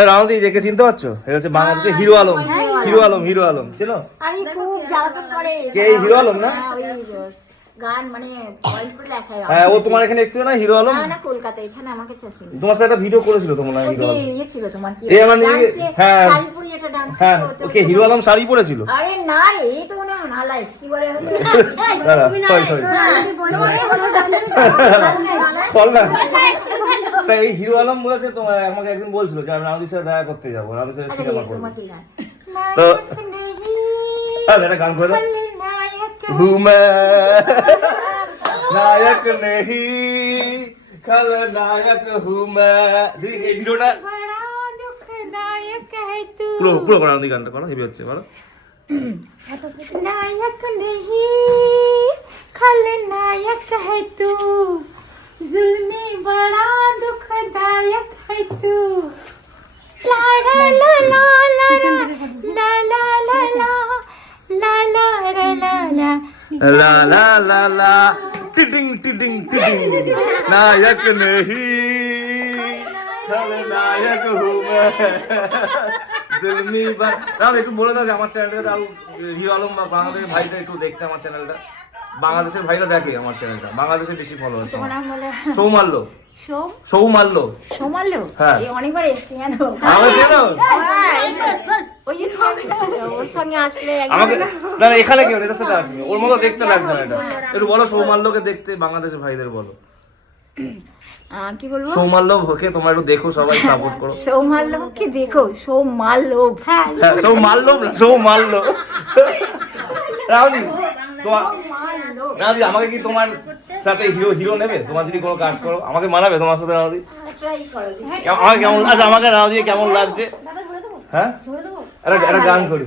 রানদি একে চিনতে পারছ? এটা হচ্ছে বাংলাদেশের হিরো আলম। হিরো আলম। হিরো আলম চেনো? কে এই হিরো আলম না? হ্যাঁ, হ্যাঁ ও তোমার এখানে না হিরো আলম? তোমার সাথে একটা ভিডিও করেছিল তোমার হ্যাঁ। হ্যাঁ হিরো আলম শাড়ি পরেছিল? সরি সরি না। তা এই হিরো আলম বলেছে তোমার আমাকে একদিন বলছিল যে আমি রানুদির সাথে দেখা করতে যাব রানুদির সাথে সিনেমা করব। তো একটা গান করে দাও। নায়ক নেহি খলনায়ক হুম। জি এই ভিডিওটা পুরো পুরো করা গানটা করো হেভি হচ্ছে বলো। নায়ক নেহি খলনায়ক হ্যায় তু। ला ला ला ला ला टिडिंग टिडिंग टिडिंग नायक नहीं खलनायक हूँ मैं जुल्मी बर রাউদি একটু বলে দাও যে আমার চ্যানেলটা আরো হিরো আলম বা বাংলাদেশের ভাইটা একটু দেখতে আমার চ্যানেলটা বাংলাদেশের ভাইরা দেখে আমার চ্যানেলটা বাংলাদেশে বেশি ফলো আছে তোমার নাম বলে সৌমাল্য সোম সৌমাল্য সোমাল্য হ্যাঁ। এই অনেকবার এসছে জানো আমাকে চেনো হ্যাঁ, ওই যে ওর সঙ্গে আসলে আমাকে না। না এখানে কেউ এদের সাথে আসবে। ওর মতো দেখতে লাগছে না এটা। একটু বলো সৌমাল্যকে দেখতে বাংলাদেশের ভাইদের বলো। আহ, কি বলব? সৌমাল্যকে তোমরা একটু দেখো সবাই সাপোর্ট করো। সৌমাল্যকে দেখো সৌমাল্য হ্যাঁ। না তোমার আমাকে কি তোমার সাথে হিরো হিরো নেবে? তোমার যদি কোনো কাজ করো আমাকে মানাবে তোমার সাথে কেমন- আমাকে কেমন আচ্ছা আমাকে রাহুদি কেমন লাগছে? হ্যাঁ? একটা গান করি।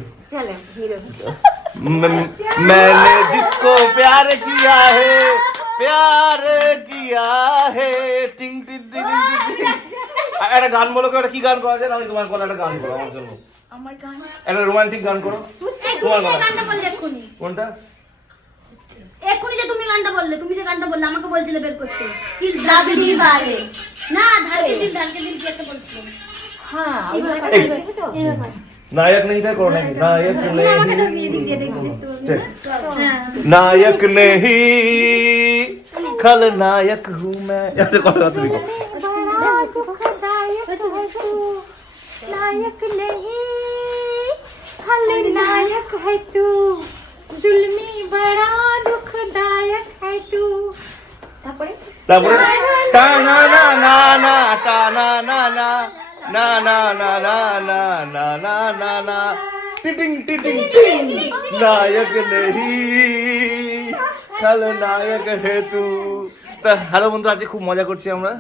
मैंने जिसको प्यार किया है प्यार किया है टिंग टिंग टिंग टिंग टिंग একটা গান বলো কেউ একটা কি গান করা যায় আমি তোমার কোনো একটা গান করো আমার জন্য আমার গান একটা রোমান্টিক গান করো এই তোমার তুমি যে গান গানটা বললে এক্ষুনি কোনটা এক্ষুনি যে তুমি গানটা বললে তুমি যে গানটা বললে আমাকে বলছিলে বের করতে কি দাবি দিল দাঁড়ে না ধারকে দিল ধারকে দিল কি একটা বলছিলে হ্যাঁ আমার এই। দেখবে তো नायक नहीं था कौन नहीं नायक नहीं ठीक। হ্যাঁ नायक नहीं खलनायक हूँ मैं ऐसे कौन सा लिखो बड़ा दुखदायक है तू नायक नहीं खलनायक है तू जुल्मी बड़ा दुखदायक है तू তারপরে তারপরে টা না না না না টা না না না না না না না না না না না না। টিটিং টিটিং টিং নায়ক নেহি খাল নায়ক হে তু। তা হ্যালো বন্ধু আজকে খুব মজা করছি আমরা।